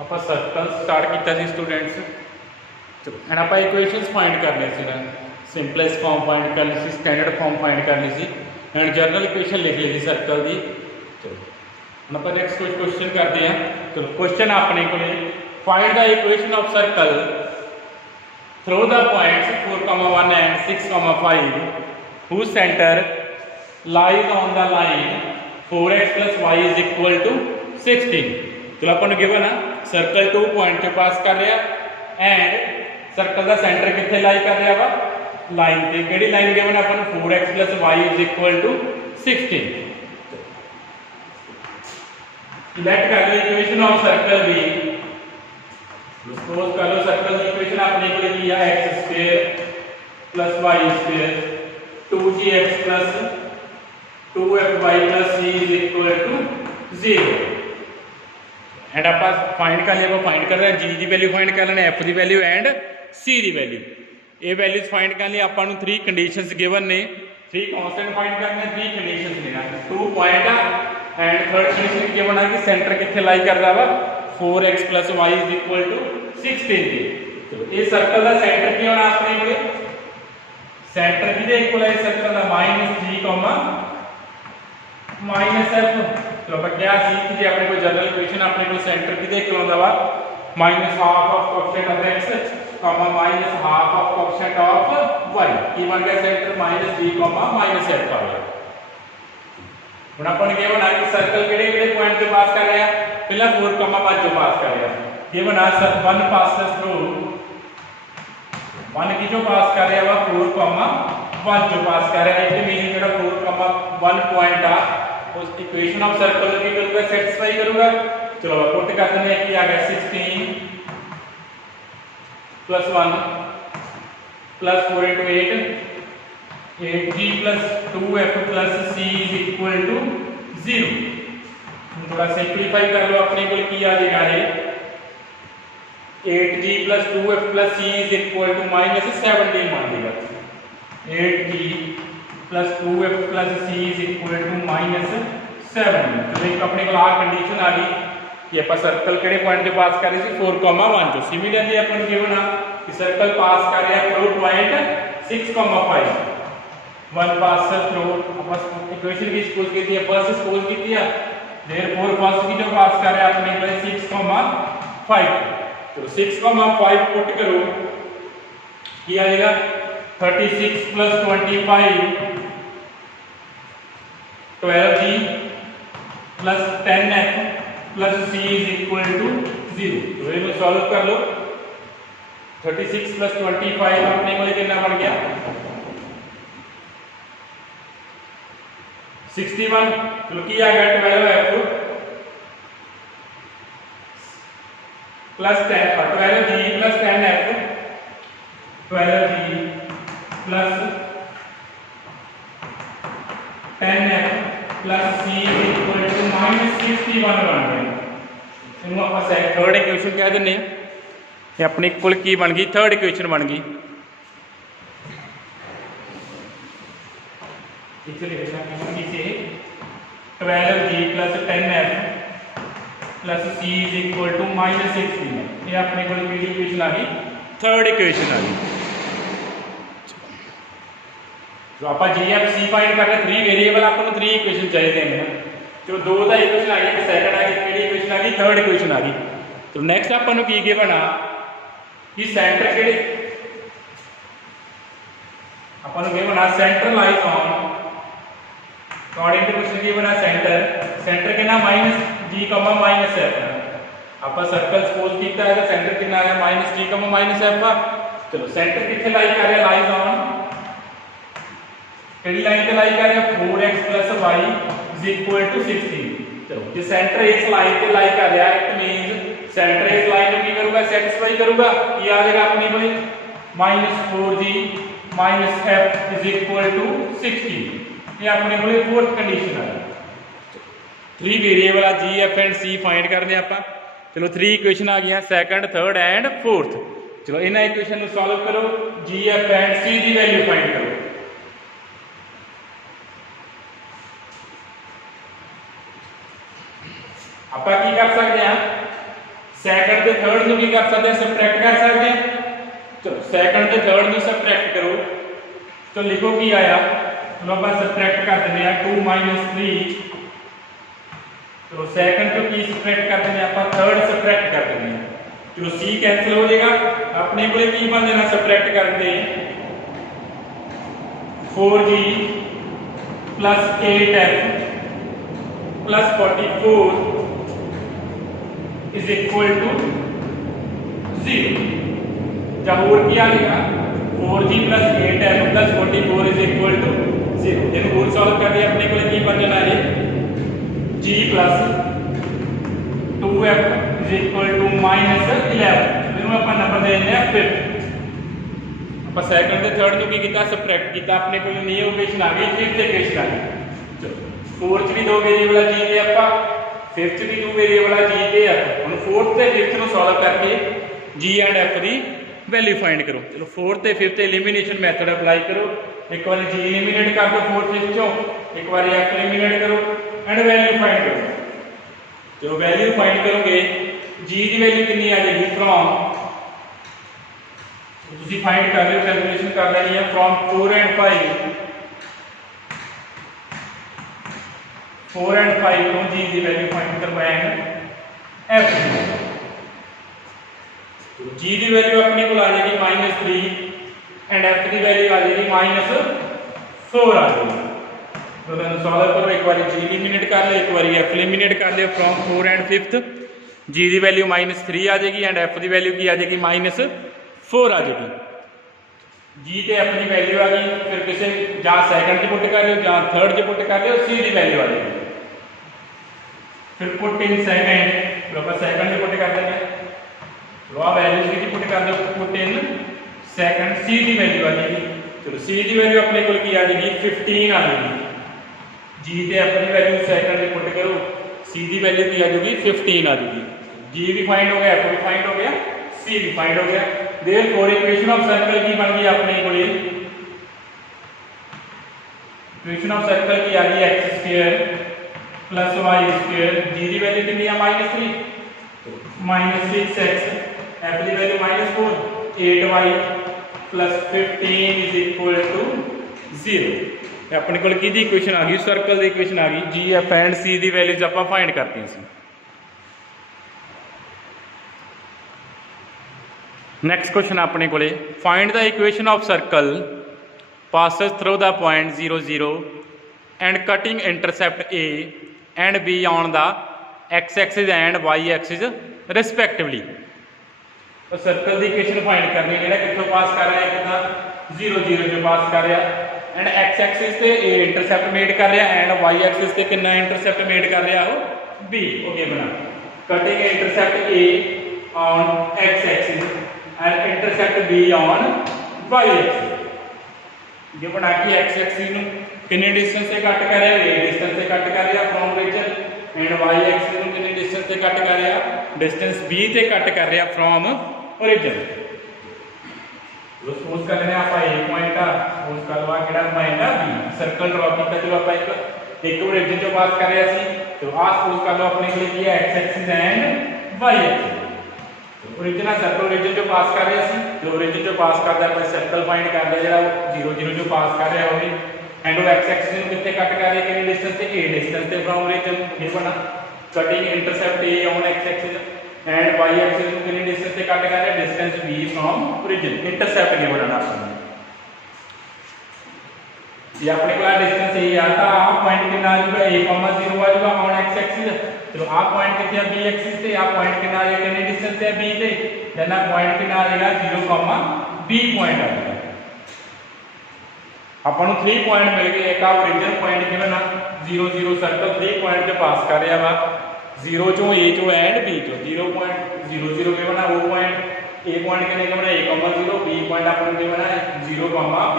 ਆਪਾਂ circle start ਕੀਤਾ ਸੀ students. ਚਲੋ ਐਂਡ ਆਪਾਂ ਇਕੁਏਸ਼ਨਸ ਫਾइंड ਕਰਨੇ ਸੀ ਨਾ, ਸਿੰਪਲੈਸਟ ਫਾਰਮ ਫਾइंड ਕਰਨੀ ਸੀ, ਸਟੈਂਡਰਡ ਫਾਰਮ ਫਾइंड ਕਰਨੀ ਸੀ ਐਂਡ ਜਨਰਲ ਇਕੁਏਸ਼ਨ ਲਿਖ ਲਈ ਸੀ ਸਰਕਲ ਦੀ। ਚਲੋ ਹੁਣ ਆਪਾਂ ਨੈਕਸਟ ਕੁਝ ਕੁਐਸਚਨ ਕਰਦੇ ਹਾਂ। ਚਲੋ ਕੁਐਸਚਨ ਆਪਣੇ ਕੋਲੇ find the equation of circle through the points 4,1 and 6,5 whose center lies on the line 4x plus y is equal to 16। चलो अपन गिवन है सर्कल 2 पॉइंट से पास कर रहा एंड सर्कल का सेंटर कितने लाई कर रहा वा लाइन पे। केड़ी लाइन गिवन अपन 4x plus y is equal to 16। Let कर लो इक्वेशन ऑफ सर्कल भी। सपोज कर लो सर्कल की इक्वेशन आपने को लिखी है x square plus y square 2gx plus 2fy plus c is equal to 0। And आप फाइंड कर लिया, फाइंड कर रहे हैं g की वैल्यू फाइंड कर लेना, f की वैल्यू एंड c की वैल्यू। ये वैल्यूज फाइंड करने आपको 3 कंडीशंस गिवन ने, 3 कांस्टेंट फाइंड करने, 3 कंडीशंस लेना 2 point and third condition given है कि सेंटर कितने लाई कर रहा वा 4x plus y is equal to 16 थी। चलो ये सर्कल का सेंटर की होना अपने को सेंटर की दे इक्वल है सर्कल का -3, -f। चलो अपन क्या सीख जे अपने को जनरल इक्वेशन अपने को सेंटर की दे इक्वल होता वा -half of coefficient of x, -half of coefficient of y की बन गया सेंटर -3, -f आ गया। ਹੁਣ ਆਪਾਂ ਨੇ ਕਿਹਾ ਕਿ ਸਰਕਲ ਕਿਹੜੇ ਕਿਹੜੇ ਪੁਆਇੰਟ ਤੇ ਪਾਸ ਕਰ ਰਿਹਾ, ਪਹਿਲਾਂ 4,5 ਤੋਂ ਪਾਸ ਕਰ ਰਿਹਾ। given us 1 passes through 1 ਕਿਥੋਂ ਪਾਸ ਕਰ ਰਿਹਾ ਵਾ 4,1 ਤੋਂ ਪਾਸ ਕਰ ਰਿਹਾ। ਇਟ ਮੀਨ ਜਿਹੜਾ 4,1 ਪੁਆਇੰਟ ਆ ਉਸ ਇਕੁਏਸ਼ਨ ਆਫ ਸਰਕਲ ਨੂੰ ਕੀ ਕਰੂਗਾ, ਸੈਟੀਸਫਾਈ ਕਰੂਗਾ। ਚਲੋ ਪੁੱਟ ਕਰ ਦਿੰਦੇ ਆ ਕਿ ਆ ਗਿਆ 16 + 1 + 4 * 8 8g plus 2f plus c is equal to 0। थोड़ा सिंपलीफाई कर लो, अपने को की आ जाएगा ये 8g plus 2f plus c is equal to -17 मान लेगा। 8g plus 2f plus c is equal to -7। तो एक अपने को आ कंडीशन आ गई कि आप सर्कल केड़े पॉइंट पे पास कर रहे थे 4,1 तो सिमिलरली अपन गिवन आ कि सर्कल पास कर रहा है through point 6,5 1 passes through equation की सपोज की थी फर्स्ट सपोज की थी देयरफॉर फर्स्ट की जो पास कर रहा है अपने को 6,5। तो 6,5 पुट करो ये आ जाएगा 36 + 25 12g plus 10f plus c is equal to 0। तो ये सॉल्व कर लो 36 + 25 अपने को कितना बन गया 61। चलो की आ गया 12f plus 10 12g plus 10f 12g plus 10f plus c is equal to -61 बन गया। इनको आप थर्ड इक्वेशन कह देने ये अपनी कुल की बन गई, थर्ड इक्वेशन बन गई। इसे 12g plus 10f plus c is equal to -16। ये अपने को इक्वेशन आ गई, थर्ड इक्वेशन आ गई। जो आप gfc फाइंड कर रहे 3 वेरिएबल आपको 3 इक्वेशन चाहिए हैं। जो 2 का इक्वेशन आ गया, सेकंड आ गई, केड़ी इक्वेशन आ गई, थर्ड इक्वेशन आ गई। तो नेक्स्ट अपन की गिवन आ कि सेंटर केड़े अपन गिवन आ centre lies on according to question given है सेंटर कितना -g, -f। आप सर्कल सपोज किया है तो सेंटर कितना आया -g, -f। चलो सेंटर कितने लाई कर रहा है, लाइज ऑन केड़ी लाइन पे लाई कर रहा है 4x + y is equal to 16। चलो जो सेंटर इस लाइन पे लाई कर रहा है इट मींस सेंटर इस लाइन को की करूंगा, सैटिस्फाई करूंगा। ये आ जाएगा अपने को -4g -f is equal to 16। ये अपने को फोर्थ कंडीशन है। 3 variable G F and C find करने आप। चलो 3 इक्वेशन आ गई, सैकंड थर्ड एंड फोर्थ। चलो इन्हें इक्वेशन सॉल्व करो, जी एफ एंड सी की वैल्यू फाइंड करो। आप की कर सकते हैं सैकंड ते थर्ड नूं की कर सकते हैं, सबट्रैक्ट कर सकते हैं। चलो सैकंड ते थर्ड नूं सबट्रैक्ट करो तो लिखो की आया, चलो आप सबट्रैक्ट कर देंगे 2 - 3। तो सैकंड तो की सबट्रैक्ट कर देंगे आप, थर्ड सबट्रैक्ट कर देंगे। चलो सी कैंसिल हो जाएगा, अपने को की बन जाना सबट्रैक्ट करते 4G plus 8F plus 44 is equal to 0। जब और क्या आएगा 4G plus 8F plus 44 is equal to 0। इन और सॉल्व कर दिया, अपने को की बन जाना है G plus 2F is equal to -11। इन्हों आप नंबर दे देंगे 5। आप सैकंड ते थर्ड तो की किया सबट्रैक्ट किया, अपने को नहीं इक्वेशन आ गई, फिफ्थ इक्वेशन आ गई। चलो फोर्थ भी 2 वेरिएबल G ते आप, फिफ्थ भी 2 वेरिएबल G ते F। हुण फोर्थ ते फिफ्थ को सॉल्व करके G एंड F की वैल्यू फाइंड करो। चलो फोर्थ ते फिफ्थ एलिमिनेशन मैथड अप्लाई करो। एक बार G एलिमिनेट कर दो फोर्थ फिफ्थ चो, एक बार F एलिमिनेट करो एंड वैल्यू फाइंड करो। जो वैल्यू फाइंड करोगे G की वैल्यू कितनी आ जाएगी फ्रॉम, तुसी फाइंड कर लो, कैलकुलेशन कर लेनी है फ्रॉम 4 एंड 5 तो G की वैल्यू फाइंड करवाएंगे F। तो G की वैल्यू अपने को आ जाएगी -3 एंड F की वैल्यू आ जाएगी -4 आ जाएगी। तो सॉल्व करो, एक बार G एलिमिनेट कर लो, एक बार F एलिमिनेट कर लो। फ्रॉम 4 एंड 5 G की वैल्यू -3 आ जाएगी एंड F की वैल्यू की आ जाएगी -4 आ जाएगी। G ते F की वैल्यू आ गई, फिर किसी जहाँ सैकंड च पुट कर लो जहाँ थर्ड च पुट कर लो, C की वैल्यू आ जाएगी। फिर पुट इन सैकंड, तो आप सैकंड च पुट कर देंगे, तो आ वैल्यूज की पुट कर दो, पुट इन सैकंड, C की वैल्यू आ जाएगी। चलो C की वैल्यू अपने को की आ जाएगी 15 आ जाएगी। G ते F की वैल्यू सैकंड में पुट करो, C की वैल्यू की आ जाएगी 15 आ जाएगी। G भी फाइंड हो गया, F भी फाइंड हो गया, C भी फाइंड हो गया। देयरफॉर इक्वेशन ऑफ सर्कल की बन गई अपने को, इक्वेशन ऑफ सर्कल की आ गई x² प्लस y²। G की वैल्यू कितनी है -3, -6x, F की value -4, 8y plus 15 is equal to 0। अपने को की इक्वेशन आ गई, सर्कल की इक्वेशन आ गई। G, F एंड C की वैल्यूज आप फाइंड करते हैं। नेक्स्ट क्वेश्चन अपने को, find the equation of circle passes through the point 0, 0 and cutting intercept A and B on the x axis and y axis respectively. तो circle की equation find करनी है, कितों पास कर रहा है, कितना 0, 0 जो पास कर रहा एंड x एक्सिस से A इंटरसेप्ट मेड कर रहा एंड y एक्सिस से कितना इंटरसेप्ट मेड कर रहा हो B। ओके बना cutting intercept A on x axis and intercept B on y axis. जो बना के x एक्सिस नु कितने डिस्टेंस से कट कर रहा है, A डिस्टेंस से कट कर रहा from origin and y axis नु कितने डिस्टेंस से कट कर रहा, डिस्टेंस B से कट कर रहा फ्रॉम ओरिजिन। तो सपोज कर लेने आप A पॉइंट आ, सपोज कर लो केड़ा पॉइंट आ B, सर्कल ड्रॉ किया। चलो आप एक ओरिजिन जो पास कर रहा सी, तो आ सपोज कर लो अपने के लिए किया x axis and y axis. Origin circle origin जो पास कर रहा सी, जो ओरिजिन जो पास करता है अपने सर्कल फाइंड कर लिया जरा 0, 0 जो पास कर रहा होगी एंड वो x एक्सिस नु कितने कट कर रहा है, कितने डिस्टेंस से A डिस्टेंस से फ्रॉम ओरिजिन। ये बना cutting intercept A on x axis and y axis नु कितने डिस्टेंस से कट कर रहा है, distance B from origin. Intercept ये बनाना आपने, ये अपने को डिस्टेंस A आता, आ पॉइंट कितना आ जाएगा A, 0 आ जाएगा ऑन x एक्सिस। चलो आ पॉइंट कितना B एक्सिस से, आ पॉइंट कितना आ जाएगा, कितने डिस्टेंस से B से, देन आ पॉइंट कितना आ जाएगा 0, B पॉइंट आ जाएगा। अपन 3 पॉइंट मिल गए, एक ओरिजिन पॉइंट गिवन आ 0, 0 सर्कल 3 पॉइंट जो पास कर रहा वा 0 चो A चो एंड B चो 0.00 गिवन आ। वो पॉइंट A पॉइंट कितने गिवन है 1,0, B पॉइंट अपन गिवन है 0, B।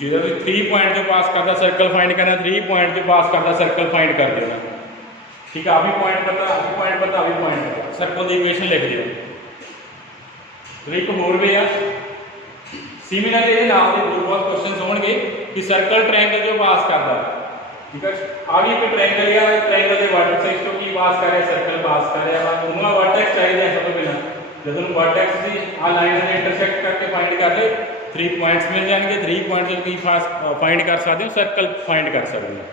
जो 3 पॉइंट जो पास करता सर्कल फाइंड करना, 3 पॉइंट जो पास करता सर्कल फाइंड कर देना। ठीक है, अभी पॉइंट पता, अभी पॉइंट पता, अभी पॉइंट पता, सर्कल की इक्वेशन लिख दियो। तो एक होर भी आ सिमिलर ये नाल दे बहुत क्वेश्चन होंगे कि सर्कल ट्रायंगल जो पास करता ठीक है। आ भी एक ट्रायंगल या ट्रायंगल के वर्टेक्स एक्स तो की पास कर रहा है, सर्कल पास कर रहा है, दोनों वर्टेक्स चाहिए सब तो पहला ਜਦੋਂ वर्टेक्स ਦੀ ਆ ਲਾਈਨ ਦੇ ਇੰਟਰਸੈਕਟ ਕਰਕੇ फाइंड कर ले 3 पॉइंट्स मिल जाएंगे, 3 पॉइंट्स की फाइंड कर सकते हो, सर्कल फाइंड कर सकते हो।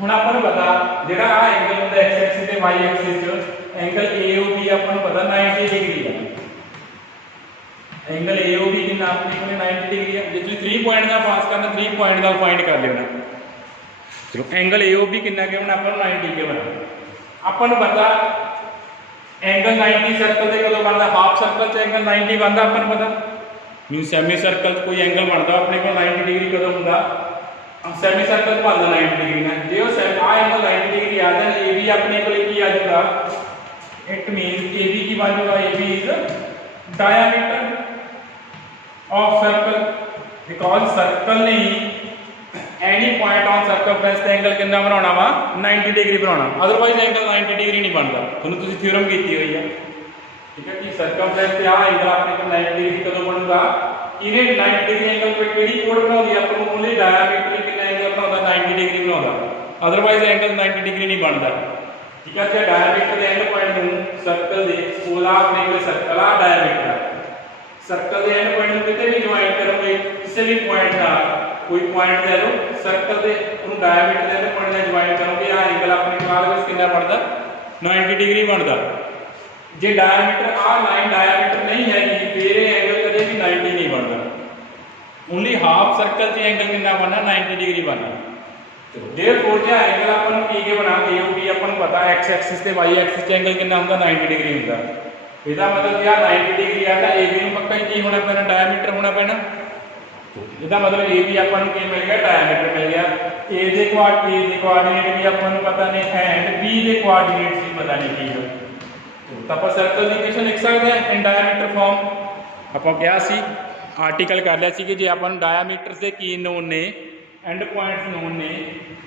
ਹੁਣ ਆਪਾਂ ਨੂੰ ਪਤਾ ਜਿਹੜਾ ਆ ਐਂਗਲ ਹੁੰਦਾ x ਐਕਸਿਸ ਤੇ y ਐਕਸਿਸ ਤੇ ਐਂਗਲ AOB ਆਪਾਂ ਨੂੰ ਪਤਾ 90 ਡਿਗਰੀ ਹੈ। एंगल AOB कितना अपने को 90 डिग्री है। ਜੇ ਤੁਸੀਂ 3 ਪੁਆਇੰਟ ਦਾ ਪਾਸ ਕਰਨਾ 3 ਪੁਆਇੰਟ ਦਾ ਫਾਈਂਡ ਕਰ ਲਿਓ ਨਾ। ਚਲੋ एंगल AOB ਕਿੰਨਾ ਕਿਉਂ ਆਪਾਂ ਨੂੰ 90 ਕਿਉਂ ਆਪਾਂ ਨੂੰ ਪਤਾ एंगल 90 सर्कल ਦੇ ਕਦੋਂ ਬਣਦਾ, ਹਾਫ ਸਰਕਲ ਚ एंगल 90 ਬਣਦਾ ਆਪਾਂ ਨੂੰ ਪਤਾ। ਮੀਨ ਸੈਮੀ ਸਰਕਲ ਚ ਕੋਈ एंगल ਬਣਦਾ ਆਪਣੇ ਕੋਲ 90 डिग्री ਕਦੋਂ ਹੁੰਦਾ, ਸੈਮੀ ਸਰਕਲ ਚ ਬਣਦਾ 90 डिग्री ਨਾਲ। ਜੇ ਉਹ ਆ एंगल 90 डिग्री ਆ ਤਾਂ AB ਆਪਣੇ ਕੋਲ ਕੀ ਆ ਜਾਊਗਾ, ਇਟ ਮੀਨਸ AB ਕੀ ਬਣ ਜਾਊਗਾ, AB is diameter of circle because circle ने any point on circumference ਤੇ एंगल ਕਿੰਨਾ ਬਣਾਉਣਾ ਵਾ 90 डिग्री ਬਣਾਉਣਾ, ਅਦਰਵਾਈਜ਼ एंगल 90 डिग्री ਨਹੀਂ ਬਣਦਾ। ਤੁਹਾਨੂੰ ਤੁਸੀਂ ਥਿਊਰਮ ਕੀਤੀ ਹੋਈ ਆ, ਠੀਕ ਹੈ ਕਿ ਸਰਕਮਫਰੈਂਸ ਤੇ ਆ एंगल ਆਪਣੇ ਕੋਲ 90 डिग्री ਕਦੋਂ ਬਣੂਗਾ, ਇਹਨੇ 90 डिग्री एंगल ਕੋਈ ਕਿਹੜੀ ਕੋਡ ਬਣਾਉਂਦੀ ਆ ਆਪਾਂ ਨੂੰ, ਉਹਨੇ ਡਾਇਆਮੀਟਰ ਕਿੰਨਾ एंगल ਬਣਾਉਂਦਾ 90 डिग्री ਬਣਾਉਂਦਾ, ਅਦਰਵਾਈਜ਼ एंगल 90 डिग्री ਨਹੀਂ ਬਣਦਾ। ਠੀਕ ਹੈ, ਜੇ ਡਾਇਆਮੀਟਰ ਦੇ ਐਂਡ ਪੁਆਇੰਟ ਨੂੰ ਸਰਕਲ ਦੇ ਕੋਲਾ ਆਪਣੇ ਕੋਲ ਸਰਕਲ ਆ ਡਾਇਆਮੀਟਰ सर्कल के एंड पॉइंट कितने भी ज्वाइन करोगे किसी भी पॉइंट का कोई पॉइंट ले लो सर्कल के उन डायमीटर के एंड पॉइंट में ज्वाइन करोगे आ एंगल अपने कोल कितना बनता 90 डिग्री बनता। जे डायमीटर आ लाइन डायमीटर नहीं है फिर ये एंगल कदे भी 90 नहीं बनता, ओनली हाफ सर्कल से एंगल कितना बनना 90 डिग्री बनना। देयरफॉर जे एंगल अपन की के बना AOB अपन पता x एक्सिस ते y एक्सिस ते एंगल कितना होता 90 डिग्री होता। ਇਹਦਾ मतलब यार 90 डिग्री आ ਤਾਂ AB ਨੂੰ ਪੱਕਾ ਕੀ ਹੋਣਾ ਪੈਣਾ, ਡਾਇਆਮੀਟਰ ਹੋਣਾ ਪੈਣਾ। ਇਹਦਾ मतलब AB ਆਪਾਂ ਨੂੰ ਕੀ ਮਿਲ ਗਿਆ, ਡਾਇਆਮੀਟਰ ਮਿਲ ਗਿਆ। A ਦੇ ਕੋਆਰਡੀਨੇਟ ਵੀ ਆਪਾਂ ਨੂੰ ਪਤਾ ਨੇ ਐਂਡ B ਦੇ ਕੋਆਰਡੀਨੇਟਸ ਵੀ ਪਤਾ ਨਹੀਂ ਕੀ ਹੈ, ਤਾਂ ਆਪਾਂ ਸਰਕਲ ਦੀ ਇਕੁਏਸ਼ਨ ਲਿਖ ਸਕਦੇ ਹਾਂ ਇਨ ਡਾਇਆਮੀਟਰ ਫਾਰਮ। ਆਪਾਂ ਕਿਹਾ ਸੀ ਆਰਟੀਕਲ ਕਰ ਲਿਆ ਸੀ ਕਿ ਜੇ ਆਪਾਂ ਨੂੰ ਡਾਇਆਮੀਟਰ ਦੇ ਕੀ ਨੋਨ ਨੇ ਐਂਡ ਪੁਆਇੰਟਸ ਨੋਨ ਨੇ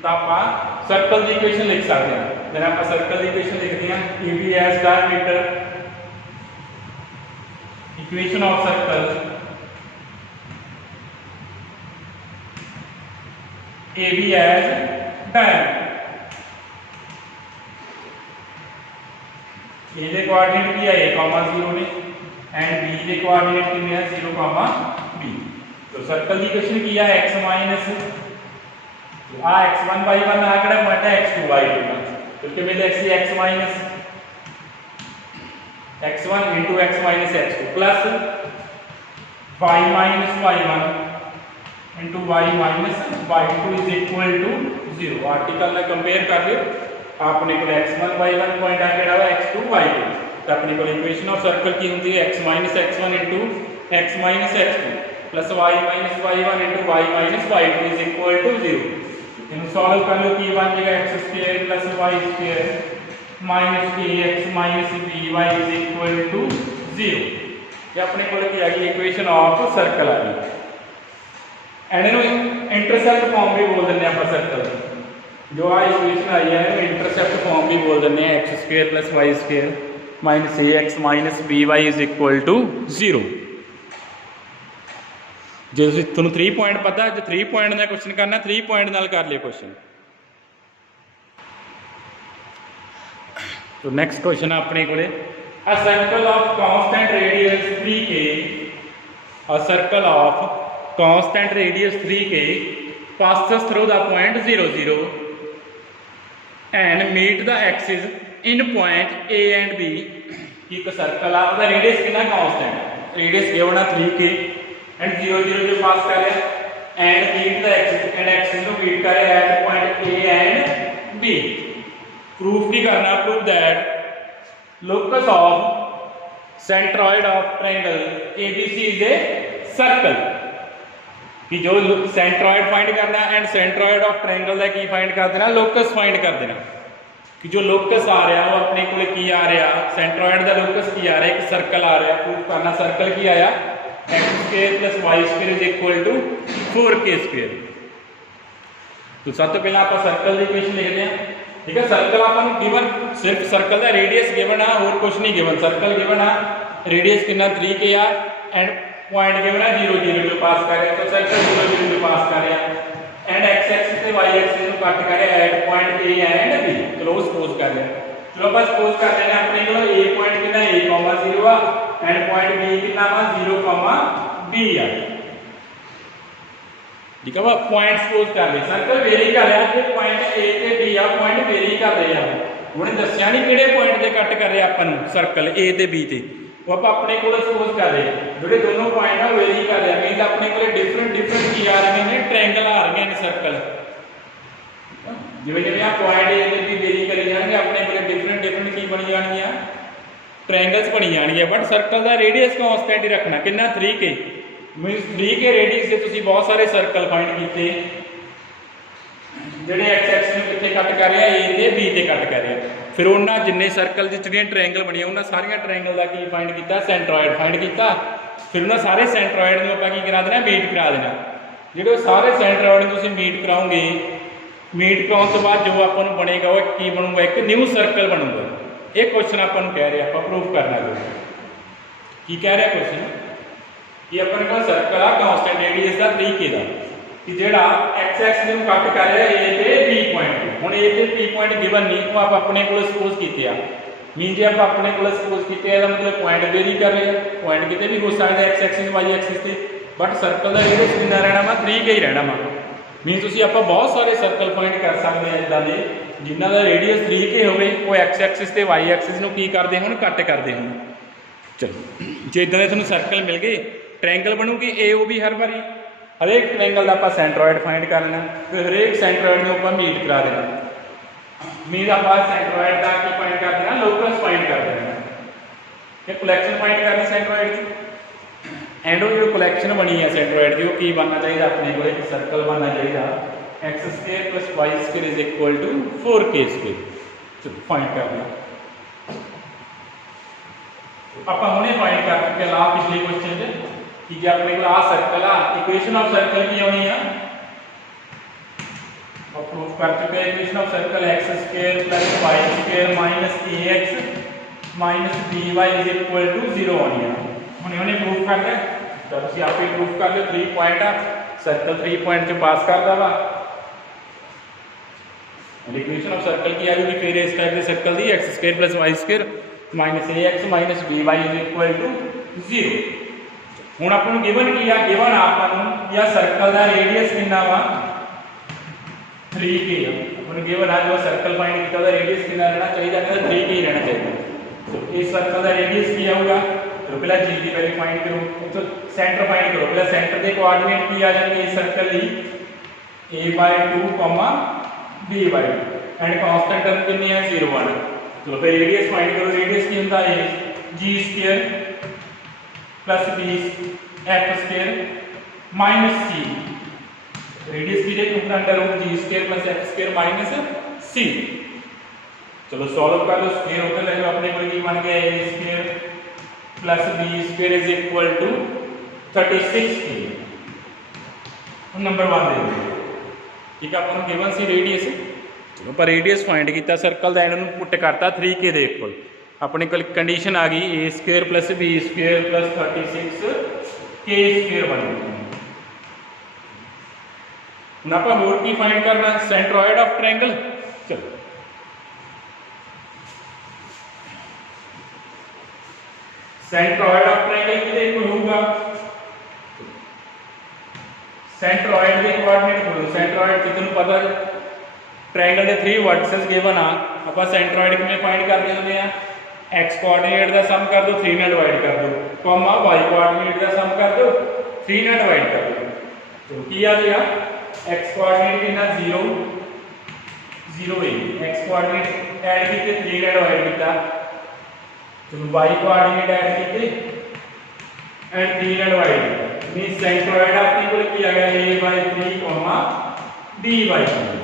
ਤਾਂ ਆਪਾਂ ਸਰਕਲ ਦੀ ਇਕੁਏਸ਼ਨ ਲਿਖ ਸਕਦੇ ਹਾਂ। ਜਦੋਂ ਆਪਾਂ ਸਰਕਲ ਦੀ ਇਕੁਏਸ਼ਨ ਲਿਖਦੇ ਹਾਂ AB S diameter, equation of circle AB as diameter, A ਦੇ ਕੋਆਰਡੀਨੇਟ ਕੀ ਹੈ a,0 ਨੇ ਐਂਡ B ਦੇ ਕੋਆਰਡੀਨੇਟ ਕਿੰਨੇ ਹੈ 0, B। तो सर्कल की इक्वेशन की है x माइनस आ x1 y1 आ किहड़ा पॉइंट है x2 y2 तो किवें लिख सी x minus x1 into x minus x2 plus y minus y1 into y minus y2 is equal to 0। Article ने कंपेयर कर लियो आपने को x1 y1 पॉइंट आ केड़ा वा x2 y2 तो अपने को इक्वेशन ऑफ सर्कल की होंदी है x minus x1 into x minus x2 plus y minus y1 into y minus y2 is equal to 0। इनको सॉल्व कर लो की बन जाएगा x square plus y square minus ax minus by is equal to 0। ये अपने को की आ गई इक्वेशन ऑफ सर्कल आ गई एंड इनो इंटरसेप्ट फॉर्म भी बोल देने आप सर्कल जो आ इक्वेशन आई है इंटरसेप्ट फॉर्म भी बोल देने x square plus y square minus ax minus by is equal to 0। जो तुहानू 3 पॉइंट पता जो 3 पॉइंट का क्वेश्चन करना 3 पॉइंट नाल कर लियो क्वेश्चन। तो नेक्स्ट क्वेश्चन अपने को a circle of constant radius 3k, a circle of constant radius 3k passes through the point 0 0 and meet the axis in point A and B। एक circle आ उसका radius कितना constant radius given है 3k and 0 0 जो पास कर रहे and meet the axis and axis को meet कर रहे at point A and B। Proof नहीं करना, proof that locus of centroid of triangle ABC is a circle कि जो सेंट्रॉइड फाइंड करना एंड सेंट्रॉइड ऑफ ट्रायंगल का की फाइंड कर देना लोकस फाइंड कर देना कि जो लोकस आ रहा वो अपने को की आ रहा सेंट्रॉइड का लोकस की आ रहा एक सर्कल आ रहा प्रूफ करना सर्कल की आया x square plus y square is equal to 4k square. तो सब तो पहले आप सर्कल की इक्वेशन लिखते हैं, ठीक है। सर्कल अपन गिवन सिर्फ सर्कल का रेडियस गिवन है और कुछ नहीं गिवन, सर्कल गिवन है रेडियस कितना 3k uh and point given है 0 0 जो पास कर रहे हैं तो सर्कल 0 0 जो पास कर रहे हैं एंड x एक्सिस से y एक्सिस कट कर रहे at point A and B. चलो सपोज कर लिया, चलो आप सपोज कर लेना अपने को ए पॉइंट कितना a, 0 आ एंड पॉइंट b कितना वा 0, b आ। ठीक है, पॉइंट सपोज कर ले सर्कल वेरी कर रहा है पॉइंट a ते b आ, पॉइंट वेरी कर रहे हैं। उन्हें दसिया नहीं किहड़े पॉइंट ते कट कर रहे अपन सर्कल a ते b ते, वो आप अपने को सपोज कर रहे जो दोनों पॉइंट है वेरी कर रहे मीन अपने को डिफरेंट डिफरेंट की आ रहे हैं ट्रायंगल आ रहे हैं सर्कल। जिवें जिवें पॉइंट ए ते बी वेरी करी जाएंगे अपने को डिफरेंट डिफरेंट की बनी जाएंगे ट्रायंगल्स बनी जाएंगे, बट सर्कल का रेडियस कांस्टेंट ही रखना कितना 3k मीनस 3k रेडियस से तुसीं बहुत सारे सर्कल फाइंड किए ਜਿਹੜੇ एक्स एक्सिस ਨੂੰ ਕਿੱਥੇ ਕੱਟ ਕਰ ਰਿਹਾ a ਤੇ b ਤੇ ਕੱਟ ਕਰ ਰਿਹਾ। ਫਿਰ ਉਹਨਾਂ ਜਿੰਨੇ ਸਰਕਲ ਦੇ ਜਿਹੜੀਆਂ ਟ੍ਰਾਇੰਗਲ ਬਣੀਆਂ ਉਹਨਾਂ ਸਾਰੀਆਂ ਟ੍ਰਾਇੰਗਲ ਦਾ ਕੀ ਫਾਈਂਡ ਕੀਤਾ ਸੈਂਟਰੋਇਡ ਫਾਈਂਡ ਕੀਤਾ। ਫਿਰ ਉਹਨਾਂ ਸਾਰੇ ਸੈਂਟਰੋਇਡ ਨੂੰ ਆਪਾਂ ਕੀ ਕਰਾ ਦੇਣਾ ਮੀਟ ਕਰਾ ਦੇਣਾ। ਜਿਹੜੇ ਸਾਰੇ ਸੈਂਟਰੋਇਡ ਨੂੰ ਤੁਸੀਂ ਮੀਟ ਕਰਾਓਗੇ ਮੀਟ ਕਰਾਉਣ ਤੋਂ ਬਾਅਦ ਜੋ ਆਪਾਂ ਨੂੰ ਬਣੇਗਾ ਉਹ ਕੀ ਬਣੂਗਾ ਇੱਕ ਨਿਊ ਸਰਕਲ ਬਣੂਗਾ। ਇਹ ਕੁਐਸਚਨ ਆਪਾਂ ਨੂੰ ਕਹਿ ਰਿਹਾ ਆਪਾਂ ਪ੍ਰੂਫ ਕਰਨਾ ਜੋ ਕੀ ਕਹਿ ਰਿਹਾ ਕੁਐਸਚਨ ਕਿ ਆਪਣੇ ਕੋਲ ਸਰਕਲ ਆ ਕਾਂਸਟੈਂਟ ਰੇਡੀਅਸ ਦਾ 3k ਦਾ कि जेड़ा एक्स एक्सिस ਨੂੰ ਕੱਟ ਕਰ ਰਿਹਾ a ਤੇ b ਪੁਆਇੰਟ। ਹੁਣ a ਤੇ b ਪੁਆਇੰਟ ਗਿਵਨ ਨਹੀਂ ਉਹ ਆਪ ਆਪਣੇ ਕੋਲ ਸਪੋਜ਼ ਕੀਤੇ ਆ ਮੀਨ ਜੇ ਆਪਾਂ ਆਪਣੇ ਕੋਲ ਸਪੋਜ਼ ਕੀਤੇ ਇਹਦਾ ਮਤਲਬ ਪੁਆਇੰਟ ਵੇਰੀ ਕਰ ਰਹੇ ਆ, ਪੁਆਇੰਟ ਕਿਤੇ ਵੀ ਹੋ ਸਕਦਾ एक्स एक्सिस y एक्सिस ਤੇ, ਬਟ ਸਰਕਲ ਦਾ ਰੇਡੀਅਸ ਕਿੰਨਾ ਰਹਿਣਾ ਵਾ 3k ਹੀ ਰਹਿਣਾ ਵਾ। ਮੀਨ ਤੁਸੀਂ ਆਪਾਂ ਬਹੁਤ ਸਾਰੇ ਸਰਕਲ ਫਾਈਂਡ ਕਰ ਸਕਦੇ ਆ ਇਦਾਂ ਦੇ ਜਿਨ੍ਹਾਂ ਦਾ ਰੇਡੀਅਸ 3k ਹੋਵੇ ਉਹ एक्स एक्सिस ਤੇ y एक्सिस ਨੂੰ ਕੀ ਕਰਦੇ ਹੁਣ ਕੱਟ ਕਰਦੇ ਹੁਣ। ਚਲੋ ਜੇ ਇਦਾਂ ਦੇ ਤੁਹਾਨੂੰ ਸਰਕਲ ਮਿਲ ਗਏ ट्रायंगल ਬਣੂਗੀ AOB हर ਵਾਰੀ हरेक ट्रायंगल का आप सेंट्रोइड फाइंड कर लेना फिर हरेक सेंट्रोइड में आप मीट करा देना मीन आप सेंट्रोइड का की फाइंड कर देना लोकस फाइंड कर देना कि कलैक्शन फाइंड करनी सेंट्रोइड की एंड वो जो कलैक्शन बनी है सेंट्रोइड की वो की बनना चाहिए अपने को एक सर्कल बनना चाहिए X square plus Y square is equal to 4k square. चलो फाइंड कर लिया आप हमने फाइंड कर चुके ला पिछले क्वेश्चन से कि जे अपने को आ सर्कल आ इक्वेशन ऑफ सर्कल की होनी है और प्रूफ कर चुके हैं equation of circle x square plus Y square minus x minus B Y is equal to 0 होनी है। हमने उन्हें प्रूफ कर दिया तो तुम आप ही प्रूफ कर लो 3 पॉइंट आ सर्कल 3 पॉइंट से पास करता वा इक्वेशन ऑफ सर्कल की आ जाएगी फिर इस टाइप के सर्कल दी X square plus Y square minus x minus B Y is equal to 0। ਹੁਣ ਆਪਾਂ ਨੂੰ ਗਿਵਨ ਕੀ ਆ ਗਿਵਨ ਆਪਾਂ ਨੂੰ ਜਾਂ ਸਰਕਲ ਦਾ ਰੇਡੀਅਸ ਕਿੰਨਾ ਵਾ 3k ਆ। ਹੁਣ ਗਿਵਨ ਆ ਜੋ ਸਰਕਲ ਫਾਈਂਡ ਕੀਤਾ ਉਹਦਾ ਰੇਡੀਅਸ ਕਿੰਨਾ ਰਹਿਣਾ ਚਾਹੀਦਾ ਕਹਿੰਦਾ 3k ਹੀ ਰਹਿਣਾ ਚਾਹੀਦਾ। ਸੋ ਇਸ ਸਰਕਲ ਦਾ ਰੇਡੀਅਸ ਕੀ ਆਊਗਾ तो पहला g की वैल्यू फाइंड करो तो सेंटर फाइंड करो पहला सेंटर के कोऑर्डिनेट की आ जाएंगे इस circle the a/2, b/2 and constant term कितनी है 0 1। चलो फिर रेडियस फाइंड करो रेडियस की होता है g² plus b f square minus c radius की जगह under root g square plus f square minus c. चलो सॉल्व कर लो स्क्वायर होकर लगे अपने को ये बन गया a square plus b square is equal to 36k number 1 दे दो ठीक है अपन गिवन सी रेडियस। चलो पर रेडियस फाइंड किया सर्कल का इन्होंने पुट करता 3k दे इक्वल अपने को कंडीशन आ गई a square plus b square plus 36k square बन गई। हम आप होर की फाइंड करना सेंट्रोइड ऑफ ट्रायंगल। चलो सेंट्रोइड ऑफ ट्रायंगल कितने को होगा सेंट्रोइड के कोऑर्डिनेट बोलो सेंट्रोइड कितने पता ट्रायंगल के 3 वर्टिसेस गिवन आ आप सेंट्रोइड किवें फाइंड करते होंगे एक्स कोऑर्डिनेट का सम कर दो 3 ਨਾਲ डिवाइड कर दो कॉमा वाई कोऑर्डिनेट का सम कर दो 3 ਨਾਲ डिवाइड कर दो तो की आ जाएगा एक्स कोऑर्डिनेट कितना 0 0 है एक्स कोऑर्डिनेट ऐड किए 3 ਨਾਲ डिवाइड किया तो वाई कोऑर्डिनेट ऐड किए एंड 3 ਨਾਲ डिवाइड किया मीन सेंट्रोइड अपने को किया गया a/3 b/3।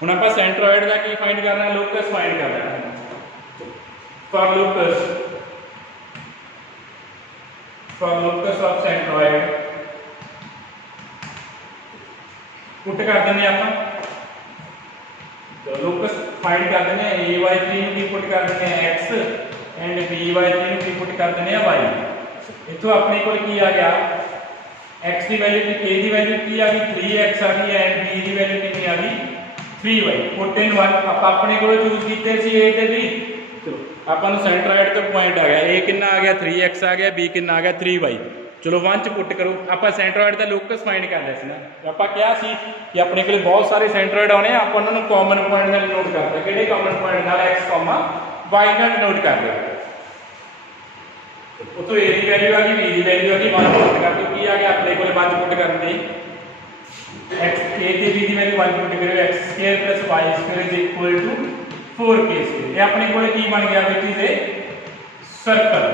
ਹੁਣ ਆਪਾਂ सेंट्रोइड का की फाइंड करना लोकस फाइंड कर लेना for locus of centroid put कर देने आप तो लोकस फाइंड कर देने a/3 की पुट कर देने x एंड b/3 की पुट कर देने y। इथों अपने को की आ गया x की वैल्यू a की वैल्यू की आ गई 3x आ गई एंड b की वैल्यू कितनी आ गई 3y पुट इन 1 आप अपने को चूज कीते सी a ते b चलो अपन सेंट्रोइड तो पॉइंट आ गया a कितना आ गया 3x आ गया b कितना आ गया 3y चलो 1 च पुट करो आप सेंट्रोइड का लोकस फाइंड कर लिया ना आप क्या सी कि अपने को बहुत सारे सेंट्रोइड आने आप उन्होंने कॉमन पॉइंट नाल नोट करते किहड़े कॉमन पॉइंट नाल x, y नाल नोट कर लिया तो a की वैल्यू आ गई b की वैल्यू आ गई 1 पुट कर दो की आ गया अपने को 1 पुट करन दी x a ते b की वैल्यू 1 पुट करो x² + y² = 4k²। ये अपने को की बन गया विच इज ए सर्कल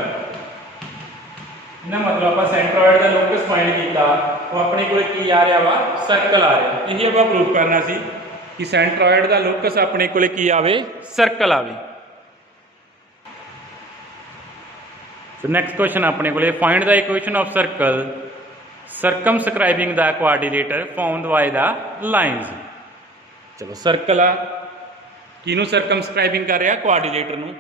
ना मतलब आप सेंट्रोइड का लोकस फाइंड किया तो अपने को की आ रहा वा सर्कल आ रहा यही आप प्रूफ करना सी कि सेंट्रोइड का लोकस अपने को की आवे सर्कल आवे। सो नेक्स्ट क्वेश्चन अपने को find the equation of circle circumscribing the quadrilateral found by the lines. चलो सर्कल आ किनू सर्कमस्क्राइबिंग कर रहा क्वाड्रिलेटर नू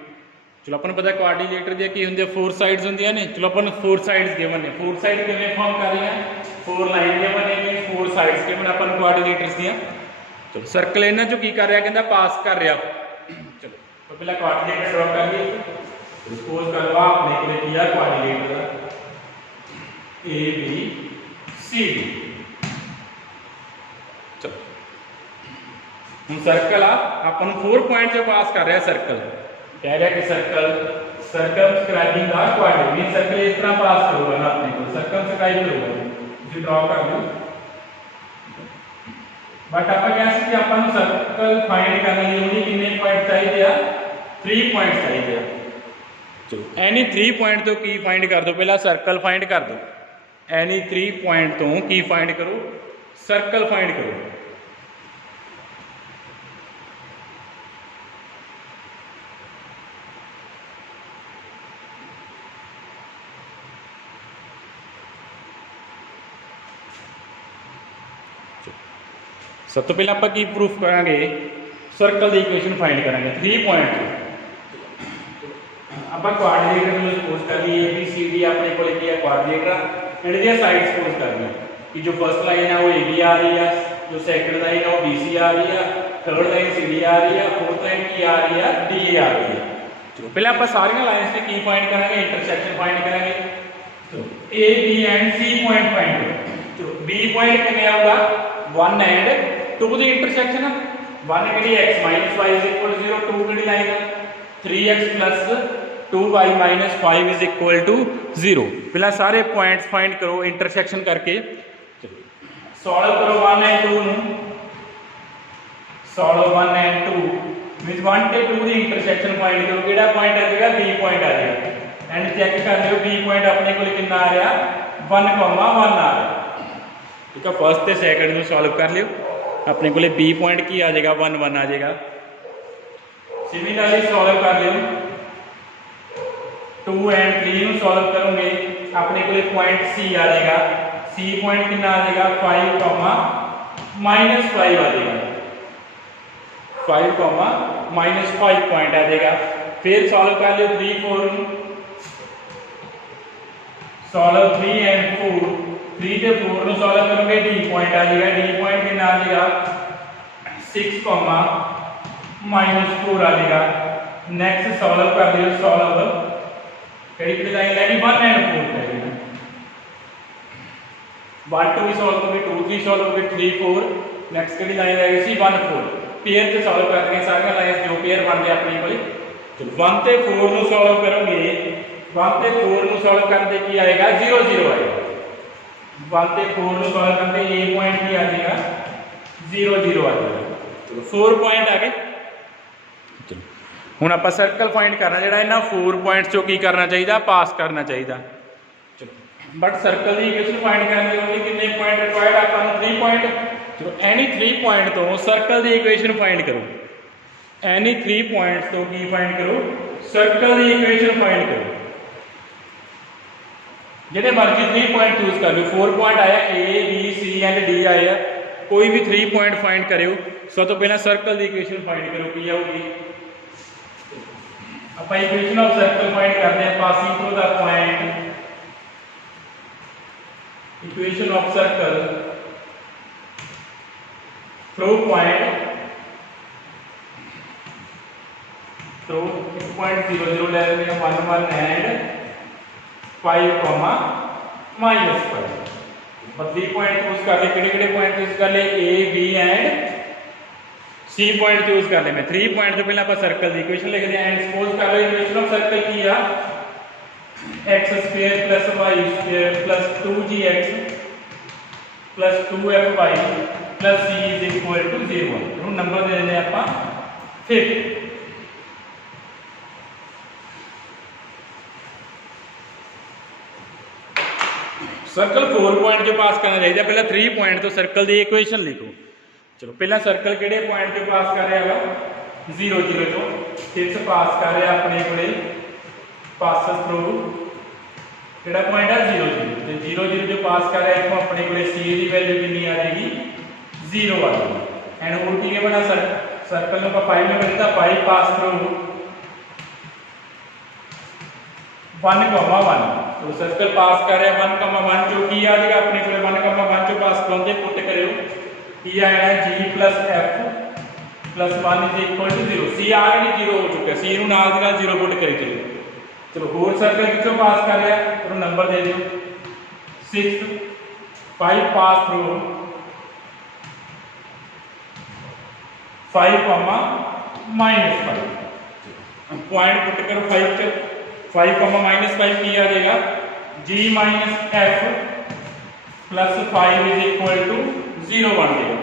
चलो अपन पता क्वाड्रिलेटर दी की होंदी 4 साइड्स होंदियां ने चलो अपन 4 साइड्स गिवन ने 4 साइड किवें फॉर्म कर रही हैं 4 लाइन गिवन ने 4 साइड्स गिवन अपन क्वाड्रिलेटर्स दियां चलो सर्कल इन्हां चों की कर रहा कहंदा पास कर रहा चलो तो पहला क्वाड्रिलेटर ड्रॉ कर लिए सपोज कर लो आपने को किया quadrilateral A B C D चलो हम सर्कल अपन 4 पॉइंट जो पास कर रहा सर्कल कह रहा कि circle circumscribing the quadrilateral mean circle इस तरह पास करूंगा ना अपने को सर्कमस्क्राइब करूंगा इसे ड्रॉ कर लो बट आप क्या सी अपन सर्कल फाइंड करने के लिए कितने पॉइंट चाहिए 3 पॉइंट चाहिए चलो एनी 3 पॉइंट तो की फाइंड कर दो पहला सर्कल फाइंड कर दो एनी 3 पॉइंट तो की फाइंड करो सर्कल फाइंड करो सब तो पहले आप की प्रूफ करांगे सर्कल की इक्वेशन फाइंड करांगे 3 पॉइंट आप क्वाड्रिलेटर को सपोज कर लिए ए बी सी डी अपने को लिया क्वाड्रिलेटर एंड दिया साइड सपोज कर ली कि जो फर्स्ट लाइन है वो ए बी आ रही है जो सेकंड लाइन है वो बी सी आ रही है थर्ड लाइन सी डी आ रही है फोर्थ लाइन की आ रही है डी ए आ रही है चलो पहले आप सारी लाइन्स से की फाइंड करांगे इंटरसेक्शन फाइंड करांगे तो A B and C point find करो तो बी पॉइंट कितने आऊगा 1 एंड 2 दी इंटरसेक्शन 1 की x - y = 0 2 की लाइन 3x + 2y - 5 = 0 पहला सारे पॉइंट्स फाइंड करो इंटरसेक्शन करके सॉल्व करो 1 एंड 2 नु सॉल्व 1 एंड 2 मींस 1 ते 2 दी इंटरसेक्शन फाइंड करो केड़ा पॉइंट आ जाएगा b पॉइंट आ जाएगा एंड चेक कर लियो b पॉइंट अपने को कितना आ रहा 1, 1 आ रहा ठीक है फर्स्ट ते सेकंड नु सॉल्व कर लियो अपने को बी पॉइंट की आ जाएगा 1, 1 आ जाएगा सिमिलरली सॉल्व कर लियो 2 एंड 3 नु सॉल्व करोगे अपने को पॉइंट सी आ जाएगा सी पॉइंट कितना आ जाएगा 5, -5 आ जाएगा 5, -5 पॉइंट आ जाएगा फिर सॉल्व कर लियो 3, 4 नु सॉल्व 3 एंड 4 3 ते 4 नु सॉल्व करोगे डी पॉइंट आ जाएगा डी पॉइंट कितना आ जाएगा 6, -4 आ जाएगा नेक्स्ट सॉल्व कर लियो सॉल्व केड़ी लाइन लगी 1 एंड 4 लगेगा 1 2 भी सॉल्व करोगे 2 3 सॉल्व करोगे 3 4 नेक्स्ट केड़ी लाइन लगेगी सी 1 4 पेयर से सॉल्व करके सारी लाइन जो पेयर बन गए अपने को चलो 1 ते 4 नु सॉल्व करोगे 1 ते 4 नु सॉल्व करते की आएगा 0 0 आएगा 1 ते 4 नु सॉल्व करते ए पॉइंट की आ जाएगा 0 0 आ जाएगा चलो 4 पॉइंट आ गए चलो हुण आपां सर्कल फाइंड करना जेड़ा इन्हां 4 पॉइंट्स चों की करना चाहिए पास करना चाहिए चलो बट सर्कल की इक्वेशन फाइंड करने लिए कितने पॉइंट रिक्वायर्ड आपां नूं 3 पॉइंट चलो एनी 3 पॉइंट तो सर्कल की इक्वेशन फाइंड करो एनी 3 पॉइंट्स तो की फाइंड करो सर्कल की इक्वेशन फाइंड करो जिन्हें मर्जी 3 पॉइंट चूज कर लो 4 पॉइंट आया A B C and D आया कोई भी 3 पॉइंट फाइंड करो सब तो पहला सर्कल की इक्वेशन फाइंड करो की आऊगी आप इक्वेशन ऑफ सर्कल फाइंड करते हैं passing through the point equation of circle through point 0.00 ले रहे हैं 1 1 एंड 5 कॉमा -5 बदली पॉइंट चूज कर ले किहड़े पॉइंट चूज कर ले A B and C point choose कर ले मैं 3 पॉइंट तो पहले आप सर्कल की इक्वेशन लिख दिया एंड सपोज कर लो इक्वेशन ऑफ सर्कल की आ x² + y² + 2gx + 2fy + c = 0 ਨੂੰ ਨੰਬਰ ਦੇ ਦਿੰਦੇ ਆਪਾਂ 5 सर्कल 4 पॉइंट जो पास करना चाहिए पहले 3 पॉइंट तो सर्कल की इक्वेशन लिखो चलो पहला सर्कल किहड़े पॉइंट जो पास कर रहा है 0 0 जो 6 पास कर रहा अपने को पासिस थ्रू किहड़ा पॉइंट है 0 0 तो 0 0 जो पास कर रहा है इतों अपने को सी की वैल्यू कितनी आ जाएगी 0 आ जाएगी एंड और की बना सर्कल में 5 में बनता 5 पास थ्रू 1,1 तो सर्कल पास कर रहा है 1,1 जो की आ जाएगा अपने को 1,1 जो पास कराते पुट करो की आया g + f + 1 = 0 c आगे 0 हो चुका है c ਨੂੰ ਨਾਲ ਦੀ ਨਾਲ 0 पुट करी चलो होर सर्कल कितों पास कर रहा है तो नंबर दे दो 6 5 पास थ्रू 5, -5 पॉइंट पुट करो 5 च 5, -5 की आ जाएगा g - f + 5 = 0 बन जाएगा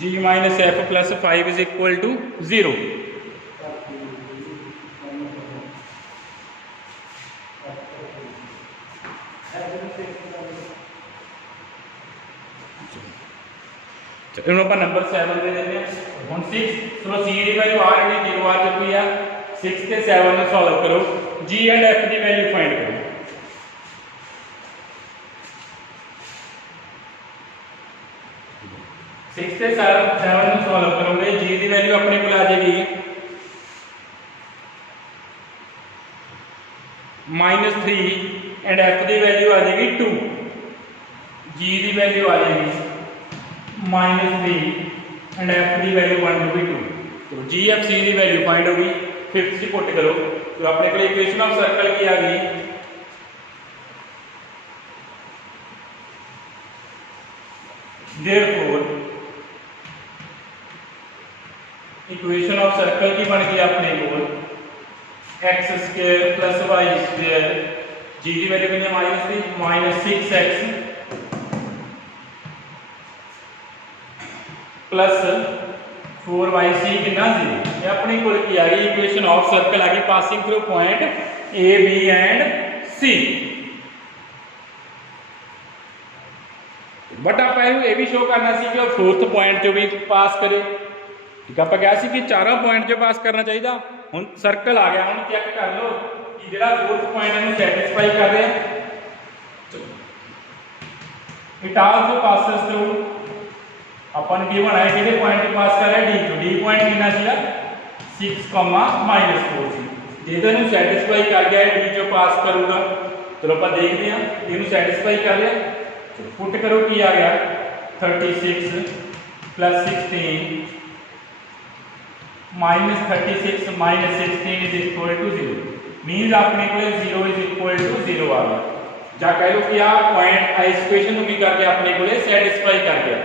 g - f + 5 = 0 चलो अपन नंबर 7 दे देते हैं हम 6 चलो c की वैल्यू ऑलरेडी 0 आ चुकी है 6 से 7 में सॉल्व करो g एंड f की वैल्यू फाइंड करो सिक्स से 7 में सॉल्व करोगे g की वैल्यू अपने को आ जाएगी -3 एंड f की वैल्यू आ जाएगी 2 g की वैल्यू आ जाएगी -3 एंड f की वैल्यू 1 होगी 2 तो g f c की वैल्यू फाइंड होगी 5th से पुट करो तो अपने को इक्वेशन ऑफ सर्कल की आ गई देयरफॉर इक्वेशन ऑफ सर्कल की बन गई अपने को x² + y² g की वैल्यू कितनी -6x प्लस 4yc कितना 0 ये अपनी कुल की आ गई इक्वेशन ऑफ सर्कल आ गई passing through point A B and C but आप ये भी शो करना सी कि 4th पॉइंट जो भी पास करे ठीक है क्या सी कि 4 पॉइंट जो पास करना चाहिए हुण सर्कल आ गया हुण चेक कर लो कि जेड़ा 4th पॉइंट इनू सैटिस्फाई कर रहा है it also passes through upon given है किहड़े पॉइंट पास कर रहा है डी पॉइंट कितना सीगा 6, -4 सी जे तो इनू सैटिस्फाई कर गया है डी जो पास करूंगा चलो अपन देखते हैं इनू सैटिस्फाई कर लिया पुट करो की आ गया 36 + 16 -36 - 16 = 0 मीन्स अपने को 0 = 0 आ गया जा कह लो कि आ पॉइंट इस इक्वेशन को भी करके अपने को सैटिस्फाई कर गया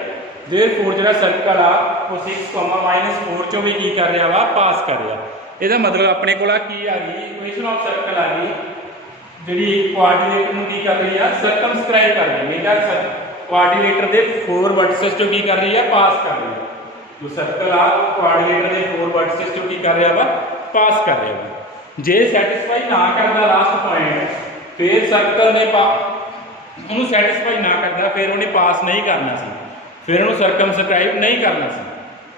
देयरफॉर जो सर्कल आ वो 6, -4 चो भी की कर रहा वा पास कर रहा ਇਹਦਾ मतलब अपने को की आ गई इक्वेशन ऑफ सर्कल आ गई जी कोआर्डिनेटर ਨੂੰ की कर रही है सर्कमस्क्राइब कर रही है मेरा कोआर्डिनेटर के 4 वर्टिसेस जो की कर रही है पास कर रही है जो सर्कल आ कोआर्डिनेटर के 4 वर्टिसेस जो की कर रहा वा पास कर रहा वा जे सैटिस्फाई ना करता लास्ट पॉइंट फिर सर्कल ने ਉਹਨੂੰ सैटिस्फाई ना करता फिर उन्हें पास नहीं करना सी फिर उन्हें सर्कमस्क्राइब नहीं करना सी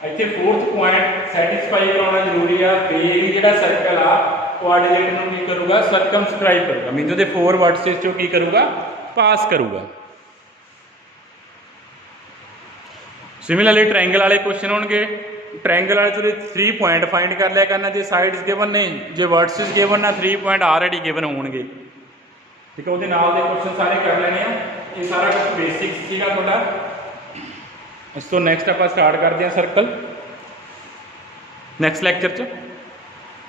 इतने 4th पॉइंट सैटिस्फाई कराना जरूरी है फिर ही जो सर्कल आ कोआर्डिनेटर ਨੂੰ की करूँगा सर्कमस्क्राइब करूँगा मीन जो 4 वर्टिसेस जो की करूँगा पास करूँगा सिमिलरली ट्रायंगल वाले क्वेश्चन होंगे ट्रायंगल वाले जो 3 पॉइंट फाइंड कर लिया करना जो साइड्स गिवन ने जो वर्टिसेस गिवन ना 3 पॉइंट ऑलरेडी गिवन होंगे ठीक है वो क्वेश्चन सारे कर लेने ਇਹ ਸਾਰਾ ਕੁਝ ਬੇਸਿਕਸ ਸੀਗਾ ਤੁਹਾਡਾ। ਇਸ ਤੋਂ ਨੈਕਸਟ ਆਪਾਂ ਸਟਾਰਟ ਕਰਦੇ ਹਾਂ ਸਰਕਲ ਨੈਕਸਟ ਲੈਕਚਰ 'ਚ।